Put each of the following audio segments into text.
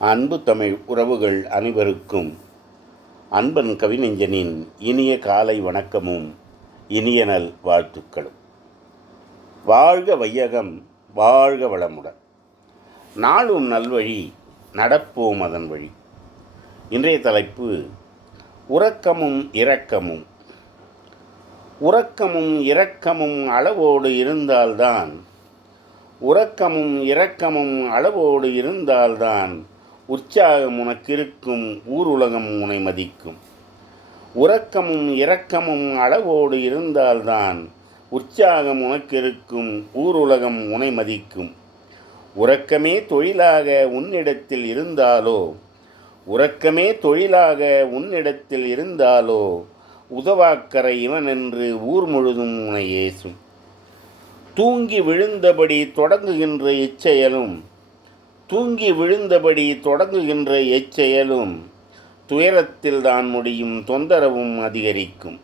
அன்பு தமிழ் உறவுகள் அனைவருக்கும் அன்பன் கவிநெஞ்சனின் இனிய காலை வணக்கமும் இனிய நல் வாழ்த்துக்களும். வாழ்க வையகம் வாழ்க வளமுடன். நாளும் நல்வழி நடப்போம் அதன் வழி. இன்றைய தலைப்பு உறக்கமும் இரக்கமும். உறக்கமும் இரக்கமும் அளவோடு இருந்தால்தான் உறக்கமும் இரக்கமும் அளவோடு இருந்தால்தான் உற்சாகம் உனக்கிருக்கும் உலகம் உனை மதிக்கும். உறக்கமும் இரக்கமும் அளவோடு இருந்தால்தான் உற்சாகம் உனக்கிருக்கும் உலகம் உனை மதிக்கும். உறக்கமே தொழிலாக உன்னிடத்தில் இருந்தாலோ உறக்கமே தொழிலாக உன்னிடத்தில் இருந்தாலோ உதவாக்கரை இவன் என்று ஊர் முழுதும் உனை ஏசும். தூங்கி விழுந்தபடி தொடங்குகின்ற இச்செயலும் தூங்கி விழுந்தபடி தொடங்குகின்ற எச்செயலும் துயரத்தில் தான் முடியும் தொந்தரவும் அதிகரிக்கும்.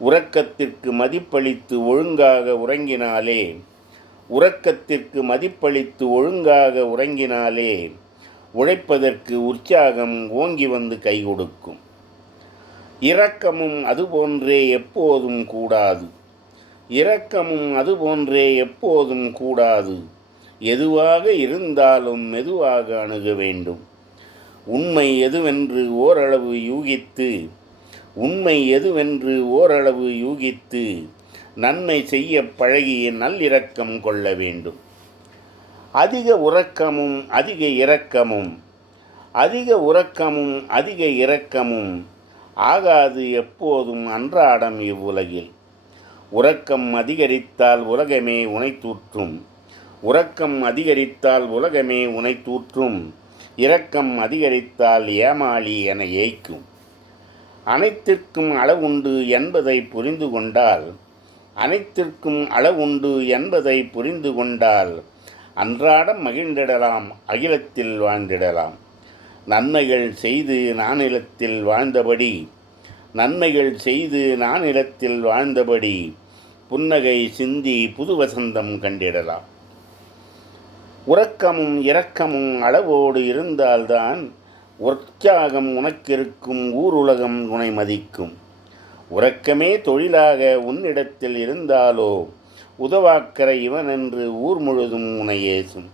உறக்கத்திற்கு மதிப்பளித்து ஒழுங்காக உறங்கினாலே உறக்கத்திற்கு மதிப்பளித்து ஒழுங்காக உறங்கினாலே உழைப்பதற்கு உற்சாகம் ஓங்கி வந்து கை கொடுக்கும். இரக்கமும் அதுபோன்றே எப்போதும் கூடாது. இரக்கமும் அதுபோன்றே எப்போதும் கூடாது. எதுவாக இருந்தாலும் மெதுவாக அணுக வேண்டும். உண்மை எதுவென்று ஓரளவு யூகித்து உண்மை எதுவென்று ஓரளவு யூகித்து நன்மை செய்ய பழகி நல்லிரக்கம் கொள்ள வேண்டும். அதிக உறக்கமும் அதிக இரக்கமும் அதிக உறக்கமும் அதிக இரக்கமும் ஆகாது எப்போதும் அன்றாடம் இவ்வுலகில். உறக்கம் அதிகரித்தால் உலகமே உனைத்தூற்றும். உறக்கம் அதிகரித்தால் உலகமே உனை தூற்றும். இரக்கம் அதிகரித்தால் ஏமாளி என ஏய்க்கும். அனைத்திற்கும் அளவுண்டு என்பதை புரிந்து கொண்டால் அனைத்திற்கும் அளவுண்டு என்பதை புரிந்து கொண்டால் அன்றாடம் மகிழ்ந்திடலாம் அகிலத்தில் வாழ்ந்திடலாம். நன்மைகள் செய்து நானிலத்தில் வாழ்ந்தபடி நன்மைகள் செய்து நானிலத்தில் வாழ்ந்தபடி புன்னகை சிந்தி புது வசந்தம் கண்டிடலாம். உறக்கமும் இரக்கமும் அளவோடு இருந்தால்தான் உற்சாகம் உனக்கிருக்கும் ஊருலகம் உனை மதிக்கும். உறக்கமே தொழிலாக உன்னிடத்தில் இருந்தாலோ உதவாக்கரை இவன் என்று ஊர் முழுதும் உனை ஏசும்.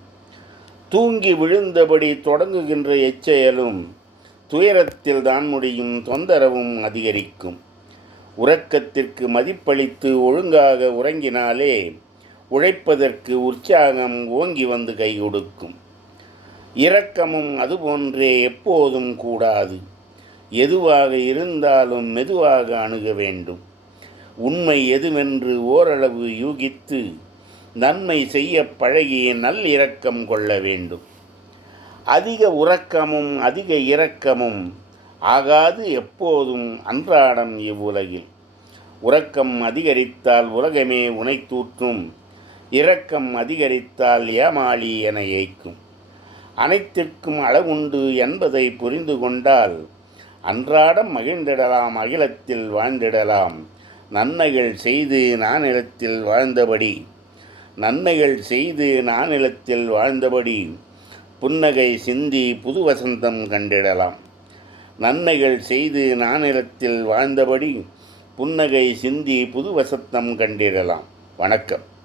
தூங்கி விழுந்தபடி தொடங்குகின்ற எச்செயலும் துயரத்தில் தான் முடியும் தொந்தரவும் அதிகரிக்கும். உறக்கத்திற்கு மதிப்பளித்து ஒழுங்காக உறங்கினாலே உழைப்பதற்கு உற்சாகம் ஓங்கி வந்து கை கொடுக்கும். இரக்கமும் அதுபோன்றே எப்போதும் கூடாது. எதுவாக இருந்தாலும் மெதுவாக அணுக வேண்டும். உண்மை எதுவென்று ஓரளவு யூகித்து நன்மை செய்ய பழகிய நல் இரக்கம் கொள்ள வேண்டும். அதிக உறக்கமும் அதிக இரக்கமும் ஆகாது எப்போதும் அன்றாடம் இவ்வுலகில். உறக்கம் அதிகரித்தால் உலகமே உனை தூற்றும் இரக்கம் அதிகரித்தால் ஏமாளி என ஏய்க்கும். அனைத்திற்கும் அளவுண்டு என்பதை புரிந்து கொண்டால் அன்றாடம் மகிழ்ந்திடலாம் அகிலத்தில் வாழ்ந்திடலாம். நன்மைகள் செய்து நானிலத்தில் வாழ்ந்தபடி நன்மைகள் செய்து நானிலத்தில் வாழ்ந்தபடி புன்னகை சிந்தி புது வசந்தம் கண்டிடலாம். நன்மைகள் செய்து நானிலத்தில் வாழ்ந்தபடி புன்னகை சிந்தி புது வசந்தம் கண்டிடலாம். வணக்கம்.